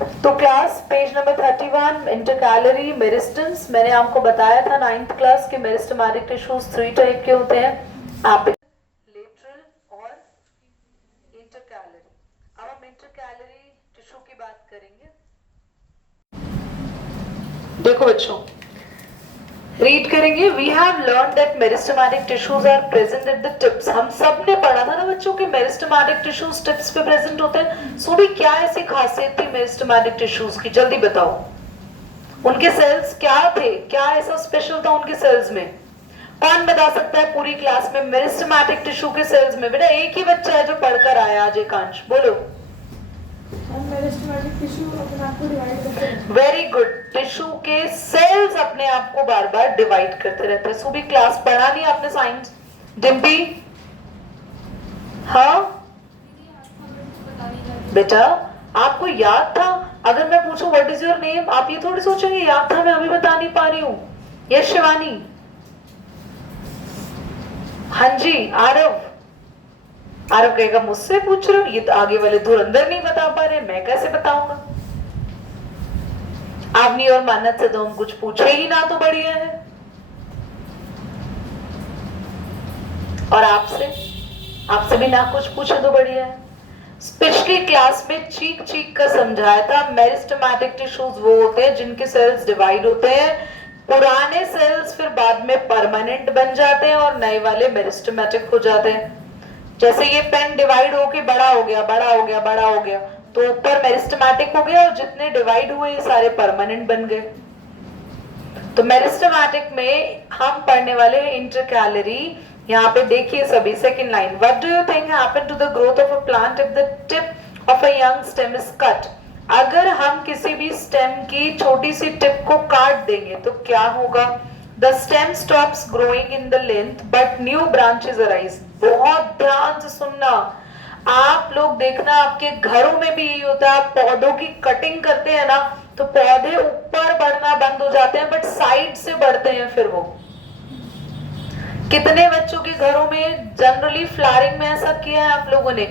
तो class page number 31 intercalary meristems, मैंने आपको बताया था 9th क्लास के मेरिस्टमैटिक टिश्यूज 3 टाइप के होते हैं, लेटरल और इंटरकैलरी। अब हम इंटरकैलरी टिश्यू की बात करेंगे। देखो बच्चों, रीड करेंगे। We have learn that meristematic tissues are present at the tips. हम सब ने पढ़ा था ना बच्चों के मेरिस्टमैटिक टिश्यूज टिप्स पे प्रेजेंट होते हैं। सो भी क्या ऐसी खासियत थी मेरिस्टमैटिक टिश्यूज की, जल्दी बताओ। उनके सेल्स क्या थे, क्या ऐसा स्पेशल था उनके सेल्स में? कौन बता सकता है पूरी क्लास में मेरिस्टमैटिक टिश्यू के सेल्स में? बेटा एक ही बच्चा है जो पढ़कर आया आज, एकांश बोलो। वेरी गुड, टिश्यू के सेल्स अपने आप को बार बार डिवाइड करते रहते हैं। सुबह क्लास पढ़ा नहीं आपने साइंस? डिम्पी, हाँ बेटा आपको याद था? अगर मैं पूछूं व्हाट इज योर नेम, आप ये थोड़ी सोचेंगे याद था मैं अभी बता नहीं पा रही हूं। यस शिवानी, हाँ जी आरव। आरव कहेगा मुझसे पूछ रहे हो, ये तो आगे वाले धुरंधर नहीं बता पा रहे, मैं कैसे बताऊंगा। आवनी और मानत से तो हम कुछ पूछे ही ना तो बढ़िया है, और आपसे भी ना कुछ पूछे तो बढ़िया है। पिछली क्लास में चीख चीख कर समझाया था, मेरिस्टमैटिक टिश्यूज वो होते हैं जिनके सेल्स डिवाइड होते हैं। पुराने सेल्स फिर बाद में परमानेंट बन जाते हैं और नए वाले मेरिस्टमैटिक हो जाते हैं। जैसे ये पेन डिवाइड होके बड़ा हो गया, बड़ा हो गया, बड़ा हो गया, तो ऊपर मेरिस्टमैटिक हो गया और जितने डिवाइड हुए ये सारे परमानेंट बन गए। तो मेरिस्टमैटिक में हम पढ़ने वाले हैं इंटरकैलरी। यहाँ पे देखिए सभी, second line, what do you think happen to the growth of a plant if the tip of a young stem is cut? अगर हम किसी भी स्टेम की छोटी सी टिप को काट देंगे तो क्या होगा? The stem stops growing in the length but new branches arise. बहुत ध्यान से सुनना, आप लोग देखना आपके घरों में भी यही होता है। आप पौधों की कटिंग करते हैं ना तो पौधे ऊपर बढ़ना बंद हो जाते हैं बट साइड से बढ़ते हैं फिर वो। कितने बच्चों के घरों में जनरली फ्लावरिंग में ऐसा किया है आप लोगों ने?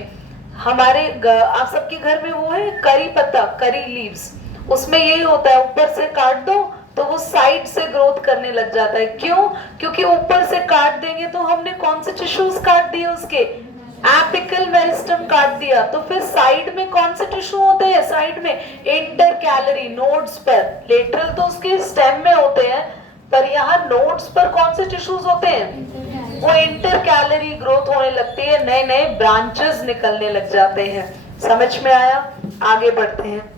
हमारे आप सबके घर में वो है करी पत्ता, करी लीव्स, उसमें यही होता है, ऊपर से काट दो तो वो साइड से ग्रोथ करने लग जाता है। क्यों? क्योंकि ऊपर से काट देंगे तो हमने कौन से टिश्यूज काट दिए उसके? एपिकल मेरिस्टम काट दिया, तो फिर साइड में कौन से टिश्यू होते हैं? साइड में इंटरकैलरी नोड्स पर। लेटरल तो उसके स्टेम में होते हैं, पर यहाँ नोड्स पर कौन से टिश्यूज होते हैं? वो इंटरकैलरी ग्रोथ होने लगती है, नए नए ब्रांचेस निकलने लग जाते हैं। समझ में आया? आगे बढ़ते हैं।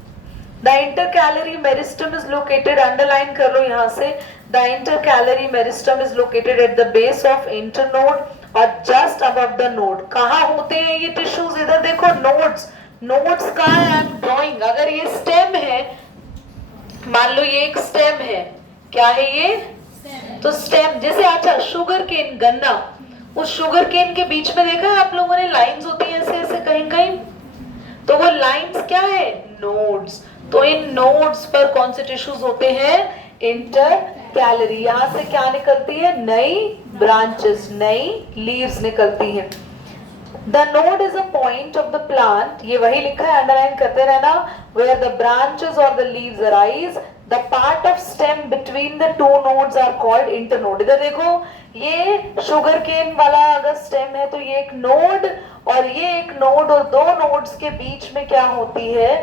The intercalary meristem is located, underline कर लो यहाँ से, the intercalary meristem is located at the base of internode और जस्ट अबव द नोड। कहाँ होते हैं ये टिश्यूज? इधर देखो नोड्स, नोड्स कहाँ है? I am drawing. अगर ये स्टेम है, मान लो ये एक स्टेम है, क्या है ये? तो स्टेम, जैसे अच्छा शुगर केन, गन्ना, उस शुगर केन के बीच में देखा है आप लोगों ने लाइंस होती है ऐसे ऐसे कहीं कहीं, तो वो लाइंस क्या है? नोड्स। तो इन नोड्स पर कौन से टिश्यूज होते हैं? इंटरकैलरी। यहां से क्या निकलती है? नई ब्रांचेस, नई लीव्स निकलती हैं। The node is a point of the plant, ये वही लिखा है, अंडरलाइन करते रहना, where the branches or the leaves arise, the part of stem between the two nodes are called internode। इधर देखो, ये शुगर केन वाला अगर स्टेम है तो ये एक नोड और ये एक नोड, और दो नोड्स के बीच में क्या होती है?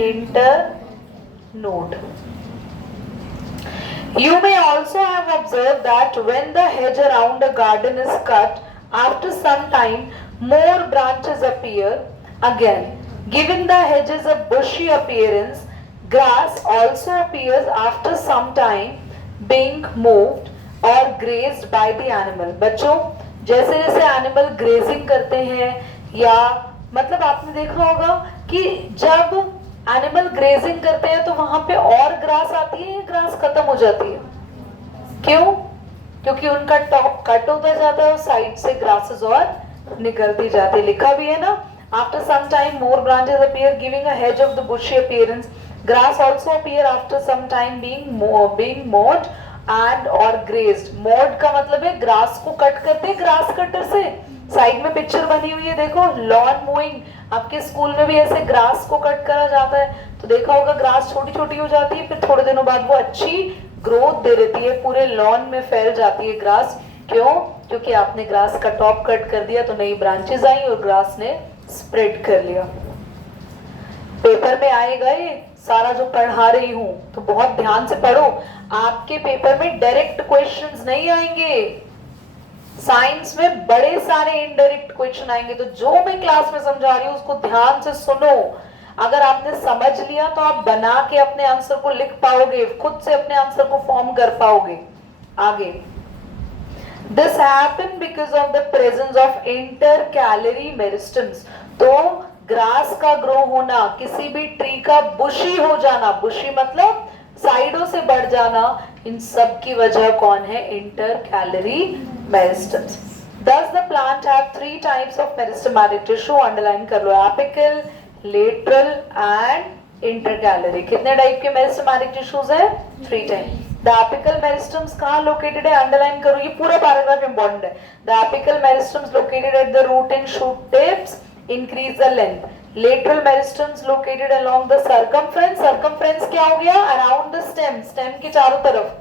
Internode. You may also have observed that when the hedge around a garden is cut, after some time more branches appear again, giving the hedges a bushy appearance. Grass also appears after some time, being moved or grazed by the animal। बच्चों, जैसे जैसे animal grazing करते हैं, या मतलब आपने देखा होगा कि जब एनिमल ग्रेजिंग करते हैं तो वहां पे और ग्रास आती है या ग्रास खत्म हो जाती है? क्यों? क्योंकि उनका टॉप कट होता जाता है और साइड से ग्रासेस और निकलती जाती है। लिखा भी है ना, after some time more branches appear giving a hedge of the bushy appearance. Grass also appear after some time being mowed and और ग्रेज्ड। मोड का मतलब है ग्रास को कट करते हैं ग्रास कटर से, साइड में पिक्चर बनी हुई है, देखो लॉन मोइंग। आपके स्कूल में भी ऐसे ग्रास को कट करा जाता है, तो देखा होगा ग्रास छोटी छोटी हो जाती है, फिर थोड़े दिनों बाद वो अच्छी ग्रोथ दे देती है, पूरे लॉन में फैल जाती है ग्रास। क्यों? क्योंकि आपने ग्रास का टॉप कट कर दिया तो नई ब्रांचेस आई और ग्रास ने स्प्रेड कर लिया। पेपर में आएगा ये सारा जो पढ़ा रही हूं, तो बहुत ध्यान से पढ़ो। आपके पेपर में डायरेक्ट क्वेश्चंस नहीं आएंगे, साइंस में बड़े सारे इनडायरेक्ट क्वेश्चन आएंगे। तो जो मैं क्लास में समझा रही हूँ उसको ध्यान से सुनो। अगर आपने समझ लिया तो आप बना के अपने आंसर को लिख पाओगे, खुद से अपने आंसर को फॉर्म कर पाओगे। आगे, this happen because of the presence of intercalary meristems. तो ग्रास का ग्रो होना, किसी भी ट्री का बुशी हो जाना, बुशी मतलब साइडों से बढ़ जाना, इन सब की वजह कौन है? Intercalary meristems. Does the plant have 3 types of meristematic tissue? Underline कर लो, apical, lateral and intercalary। कितने टाइप के मेरिस्टेमेटिक टिश्यूज है? 3 टाइप। The apical meristems कहाँ लोकेटेड है? अंडरलाइन करो, ये पूरा पैराग्राफ इंपॉर्टेंट है। The apical meristems located at the root and shoot tips increase the length. Lateral meristems located along the circumference। circumference क्या हो गया? Around the stem, stem के चारों तरफ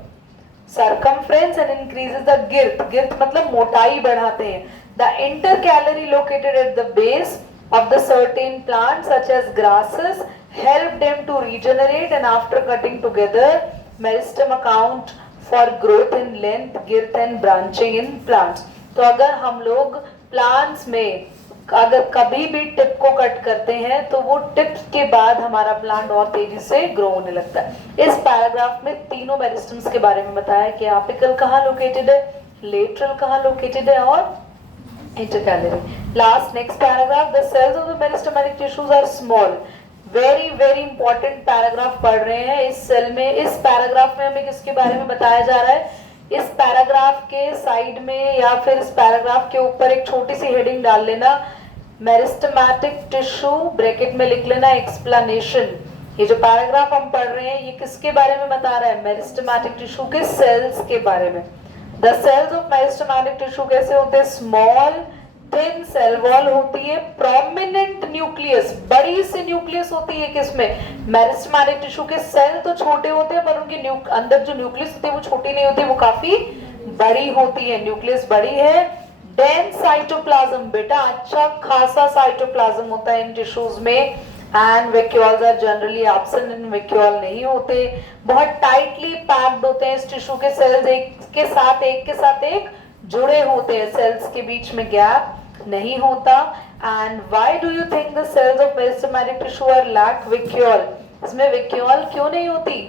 circumference, and increases the girth। girth मतलब मोटाई बढ़ाते हैं। The intercalary located at the base of the certain plants such as grasses help them to regenerate, and after cutting together meristem account for growth in length, girth and branching in plants। तो अगर हम लोग plants में अगर कभी भी tip को cut करते हैं तो वो टिप के बाद हमारा प्लांट और तेजी से ग्रो होने लगता है। इस पैराग्राफ में तीनों मेरिस्टम्स के बारे में बताया कि एपिकल कहाँ लोकेटेड है, लेटरल कहाँ लोकेटेड है और intercalary. Last next paragraph, the cells of the meristematic tissues are small. Very very important paragraph पढ़ रहे हैं। इस सेल में, इस पैराग्राफ में हमें किसके बारे में बताया जा रहा है? इस पैराग्राफ के साइड में या फिर इस पैराग्राफ के ऊपर एक छोटी सी हेडिंग डाल लेना, मेरिस्टेमेटिक टिश्यू, ब्रैकेट में लिख लेना एक्सप्लेनेशन। ये जो पैराग्राफ हम पढ़ रहे हैं ये किसके बारे में बता रहा है? मेरिस्टेमेटिक टिश्यू के सेल्स के बारे में। The cells of meristematic tissue कैसे होते हैं? स्मॉल थिन सेल वॉल होती है, प्रोमिनेंट न्यूक्लियस, बड़ी सी न्यूक्लियस होती है किसमें? मेरिस्टेमेटिक टिश्यू के सेल तो छोटे होते हैं पर उनके अंदर जो न्यूक्लियस होती है वो छोटी नहीं होती, वो काफी बड़ी होती है, न्यूक्लियस बड़ी है। डेंस साइटोप्लाज्म, बेटा अच्छा खासा साइटोप्लाज्म होता है इन टिश्यूज में। And vacuoles are generally absent, इन वैक्यूल नहीं होते, बहुत टाइटली पैक्ड होते हैं इस टिश्यू के सेल्स, एक के साथ एक जुड़े होते हैं, सेल्स के बीच में गैप नहीं होता। And why do you think the cells of meristematic tissue are lack vacuole? इसमें वैक्यूल क्यों नहीं होती?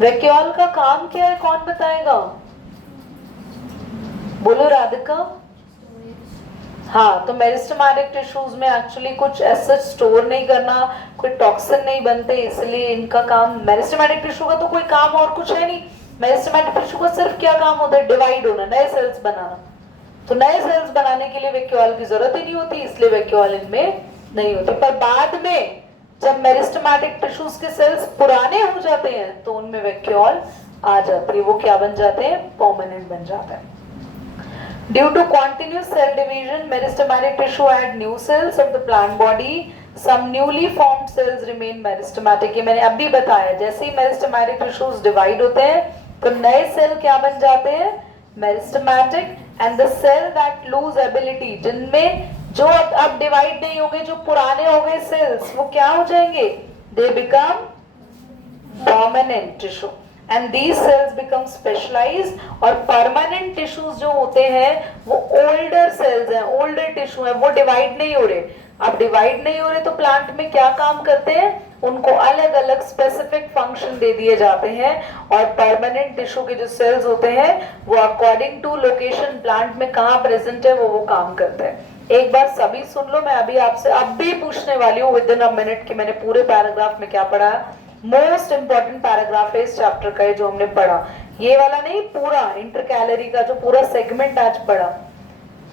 वैक्यूल का काम क्या है, कौन बताएगा? बोलो राधिका। हाँ, तो मेरिस्टेमेटिक टिश्यूज में एक्चुअली कुछ ऐसा स्टोर नहीं करना, कोई टॉक्सिन नहीं बनते, इसलिए इनका काम, मेरिस्टेमेटिक टिश्यू का तो कोई काम और कुछ है नहीं। मेरिस्टेमेटिक टिश्यू का सिर्फ क्या काम होता है? डिवाइड होना, नए सेल्स बनाना। तो नए सेल्स बनाने के लिए वैक्यूल की जरूरत ही नहीं होती, इसलिए वैक्यूल इनमें नहीं होती। पर बाद में जब मेरिस्टेमेटिक टिश्यूज के सेल्स पुराने हो जाते हैं तो उनमें वैक्यूल आ जाती है, वो क्या बन जाते हैं? परमानेंट बन जाते हैं। Due to continuous cell division, meristematic tissue add new cells of the plant body. Some newly formed cells remain meristematic. ये मैंने अभी बताया, जैसे ही meristematic tissues divide होते हैं तो नए सेल क्या बन जाते हैं? Meristematic। and the cell that lose ability, जिनमें जो अब डिवाइड नहीं होंगे, जो पुराने हो गए सेल्स, वो क्या हो जाएंगे? They become permanent tissue। and these cells become specialized। और permanent tissues जो होते हैं वो older cells हैं, older tissue हैं, वो डिवाइड नहीं हो रहे। अब डिवाइड नहीं हो रहे तो प्लांट में क्या काम करते हैं? उनको अलग अलग स्पेसिफिक फंक्शन दे दिए जाते हैं, और परमानेंट टिश्यू के जो सेल्स होते हैं वो अकॉर्डिंग टू लोकेशन प्लांट में कहाँ प्रेजेंट है वो काम करते हैं। एक बार सभी सुन लो, मैं अभी आपसे अब भी पूछने वाली हूँ विद इन अ मिनट कि मैंने पूरे पैराग्राफ में क्या पढ़ा। मोस्ट इंपॉर्टेंट पैराग्राफ है इस चैप्टर का जो हमने पढ़ा, ये वाला नहीं, पूरा इंटरकैलरी का जो पूरा सेगमेंट आज पढ़ा।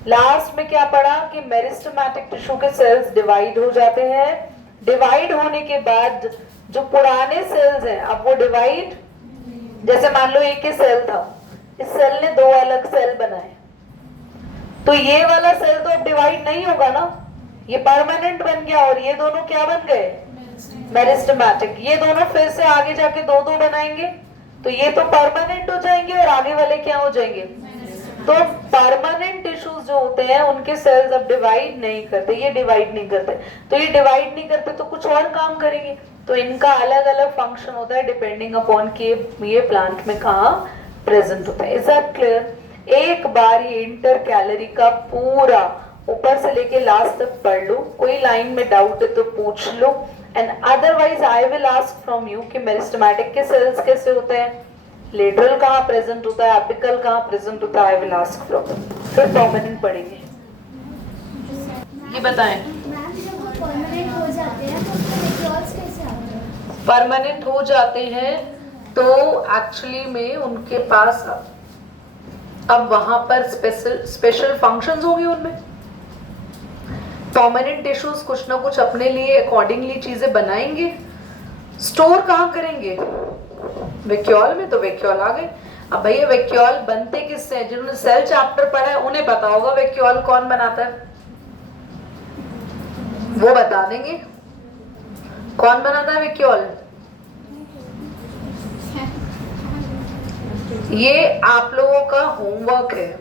लास्ट में क्या पढ़ा कि मेरिस्टेमेटिक टिश्यू के सेल्स डिवाइड हो जाते हैं, डिवाइड होने के बाद जो पुराने सेल्स हैं अब वो डिवाइड, जैसे मान लो एक ही सेल था, इस सेल ने दो अलग सेल बनाए, तो ये वाला सेल तो अब डिवाइड नहीं होगा ना, ये परमानेंट बन गया और ये दोनों क्या बन गए, मेरिस्टेमेटिक। ये दोनों फिर से आगे जाके दो दो बनाएंगे तो ये तो परमानेंट हो जाएंगे और आगे वाले क्या हो जाएंगे। तो परमानेंट टिश्यूज जो होते हैं उनके सेल्स अब डिवाइड नहीं करते, ये डिवाइड नहीं करते, तो ये डिवाइड नहीं करते तो कुछ और काम करेंगे, तो इनका अलग अलग फंक्शन होता है डिपेंडिंग अपॉन कि ये प्लांट में कहाँ प्रेजेंट होता है। Is that clear? एक बार ये इंटर कैलोरी का पूरा ऊपर से लेके लास्ट तक पढ़ लो, कोई लाइन में डाउट है तो पूछ लो, and otherwise I will ask from you कि मेरिस्टेमेटिक के सेल्स कैसे होते हैं, लेटरल कहाँ प्रेजेंट होता है, एपिकल कहाँ प्रेजेंट होता है, आई विल आस्क फ्रॉम, फिर परमानेंट पढ़ेंगे। ये बताएं परमानेंट हो जाते हैं तो एक्चुअली में उनके पास अब वहां पर स्पेशल फंक्शंस होंगे उनमें। परमानेंट टिश्यूज कुछ ना कुछ अपने लिए अकॉर्डिंगली चीजें बनाएंगे, स्टोर कहाँ करेंगे, वैक्यूल में, तो वैक्यूल आ गए। अब भैया वैक्यूल बनते किससे हैं, जिन्होंने सेल चैप्टर पढ़ा है उन्हें पता होगा वैक्यूल कौन बनाता है, वो बता देंगे कौन बनाता है वैक्यूल। ये आप लोगों का होमवर्क है।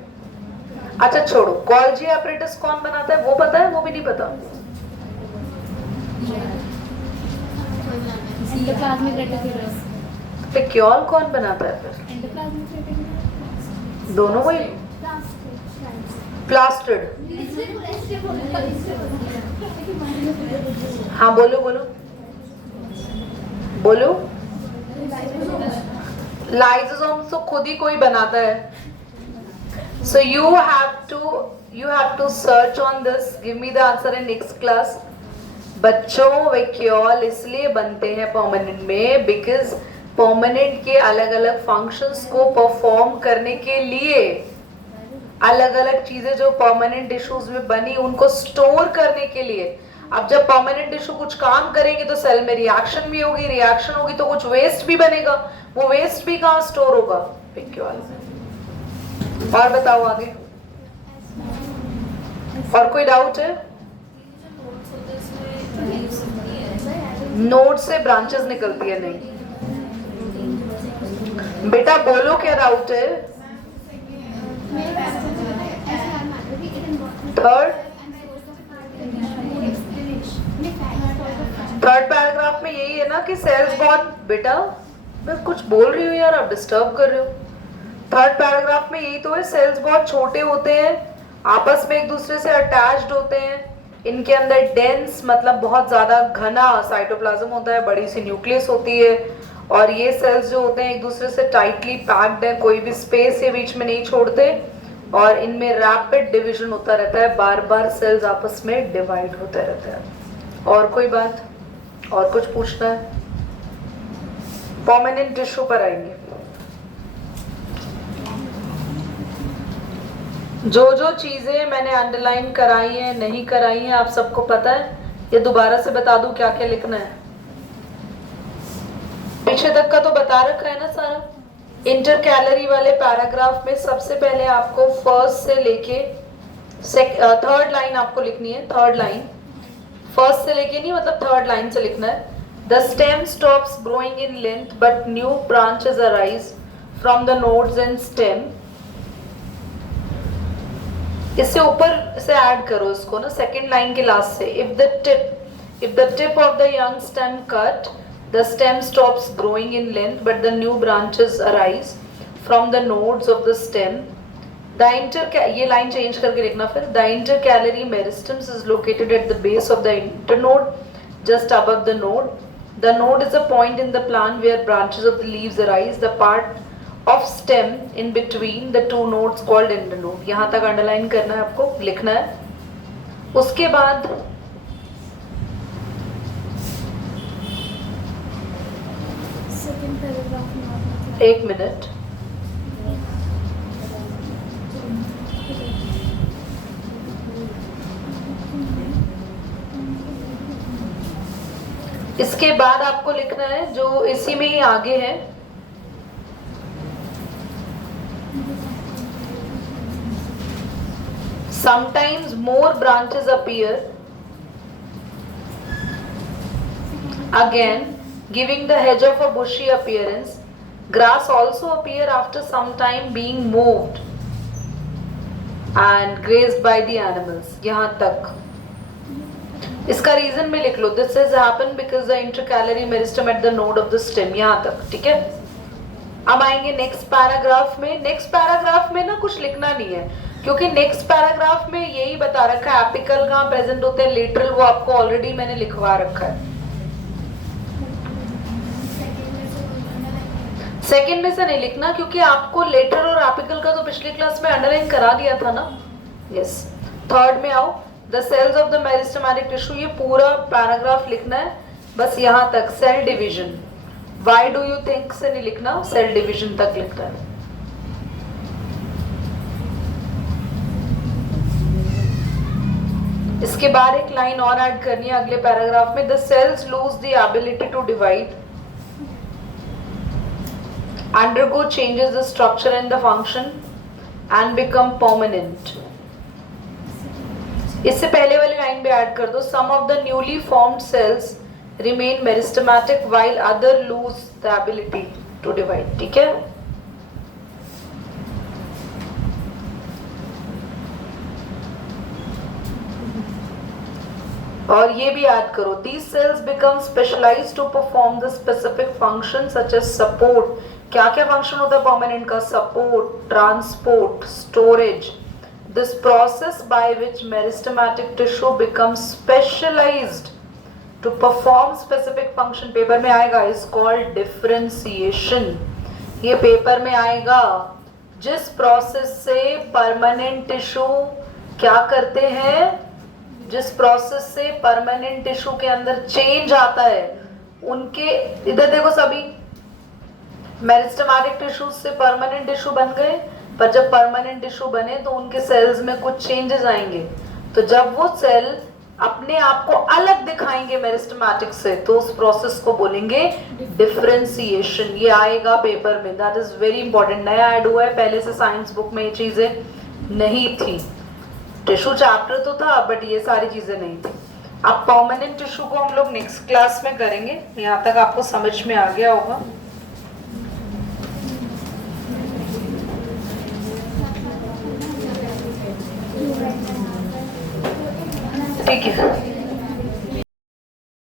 अच्छा छोड़ो, गोल्जी एपरेटस कौन बनाता है वो पता है, वो भी नहीं पता। वैक्यूल कौन बनाता है फिर, दोनों वही प्लास्टिड। हाँ बोलो बोलो बोलो। लाइसोसोम तो खुद ही कोई बनाता है, so you have to search on this, give me the answer in next class। बच्चों वैक्यूल इसलिए बनते हैं परमानेंट में बिकॉज परमानेंट के अलग अलग फंक्शंस को परफॉर्म करने के लिए अलग अलग चीजें जो परमानेंट टिश्यूज में बनी उनको स्टोर करने के लिए। अब जब परमानेंट टिश्यू कुछ काम करेंगे तो सेल में रिएक्शन भी होगी, रिएक्शन होगी तो कुछ वेस्ट भी बनेगा, वो वेस्ट भी कहाँ स्टोर होगा, वैक्यूल में। और बताओ आगे, और कोई डाउट है? नोड से ब्रांचेस निकलती है, नहीं बेटा बोलो क्या डाउट है। थर्ड पैराग्राफ में यही है ना कि सेल्स बॉर्न, बेटा मैं कुछ बोल रही हूँ यार, आप डिस्टर्ब कर रहे हो। थर्ड पैराग्राफ में यही तो है, सेल्स बहुत छोटे होते हैं, आपस में एक दूसरे से अटैच्ड होते हैं, इनके अंदर डेंस मतलब बहुत ज्यादा घना साइटोप्लाज्म होता है, बड़ी सी न्यूक्लियस होती है, और ये सेल्स जो होते हैं एक दूसरे से टाइटली पैक्ड है, कोई भी स्पेस ये बीच में नहीं छोड़ते, और इनमें रैपिड डिवीजन होता रहता है, बार बार सेल्स आपस में डिवाइड होते रहते हैं। और कोई बात, और कुछ पूछना है? परमानेंट टिश्यू पर आएंगे। जो जो चीजें मैंने अंडरलाइन कराई है नहीं कराई है आप सबको पता है, ये दोबारा से बता दूं क्या क्या लिखना है? पीछे तक का तो बता रखा है ना सारा। इंटर कैलोरी वाले पैराग्राफ में सबसे पहले आपको फर्स्ट से लेके थर्ड लाइन आपको लिखनी है, थर्ड लाइन, फर्स्ट से लेके नहीं मतलब थर्ड लाइन से लिखना है। The stem stops growing in length but new branches arise from the nodes and stem। इससे ऊपर से ऐड करो इसको ना, सेकेंड लाइन के लास्ट से। If the tip of the young stem cut, the stem stops growing in length but the new branches arise from the nodes of the stem। ये line change करके लिखना फिर। The intercalary meristems is located at the base of the internode, just above the node। The node is a point in the plant where branches of the leaves arise, the part of stem in between the two nodes called internode। यहाँ तक underline करना है आपको, लिखना है। उसके बाद एक मिनट, इसके बाद आपको लिखना है जो इसी में ही आगे है, Sometimes more branches appear, again giving the hedge of a bushy appearance. Grass also appear after some time being moved and grazed by the animals. यहाँ तक इसका रीजन में लिख लो. This has happened because the intercalary meristem at the node of the stem. यहाँ तक ठीक है. अब आएंगे नेक्स्ट पैराग्राफ में. नेक्स्ट पैराग्राफ में ना कुछ लिखना नहीं है, क्योंकि नेक्स्ट पैराग्राफ में यही बता रखा है एपिकल कहाँ प्रेजेंट होते हैं, लेटरल वो आपको ऑलरेडी मैंने लिखवा रखा है. सेकेंड में से नहीं लिखना, क्योंकि आपको लेटरल और एपिकल का तो पिछली क्लास में अंडरलाइन करा दिया था ना. यस. थर्ड में आओ. The cells of the meristematic tissue. ये पूरा पैराग्राफ लिखना है, बस यहाँ तक. Cell division. Why do you think से नहीं लिखना, सेल डिवीजन तक लिखना है. इसके बाद एक लाइन और ऐड करनी है अगले पैराग्राफ में. The cells lose the ability to divide, undergo changes the structure and the function and become permanent. इससे पहले वाली लाइन भी ऐड कर दो. Some of the newly formed cells remain meristematic while other lose the ability to divide. ठीक है. और ये भी याद करो. These cells become specialized to perform the specific functions such as support. क्या क्या फंक्शन होता है परमानेंट का? Support, transport, storage. This process by which meristematic tissue become specialised to perform specific function, paper में आएगा, इज कॉल्ड डिफरेंशिएशन. ये paper में आएगा. जिस प्रोसेस से परमानेंट टिश्यू क्या करते हैं, जिस प्रोसेस से परमानेंट टिश्यू के अंदर चेंज आता है, उनके इधर देखो सभी मेरिस्टेमेटिक टिश्यूज से परमानेंट टिश्यू बन गए, पर जब परमानेंट टिश्यू बने तो उनके सेल्स में कुछ चेंजेस आएंगे. तो जब वो सेल अपने आप को अलग दिखाएंगे मेरिस्टेमेटिक से, तो उस प्रोसेस को बोलेंगे डिफरेंशिएशन. ये आएगा पेपर में. That is very important. नया ऐड हुआ है, पहले से साइंस बुक में ये चीजें नहीं थी. टिश्यू चैप्टर तो था, बट ये सारी चीजें नहीं थी. अब परमानेंट टिश्यू को हम लोग नेक्स्ट क्लास में करेंगे. यहाँ तक आपको समझ में आ गया होगा. ठीक है.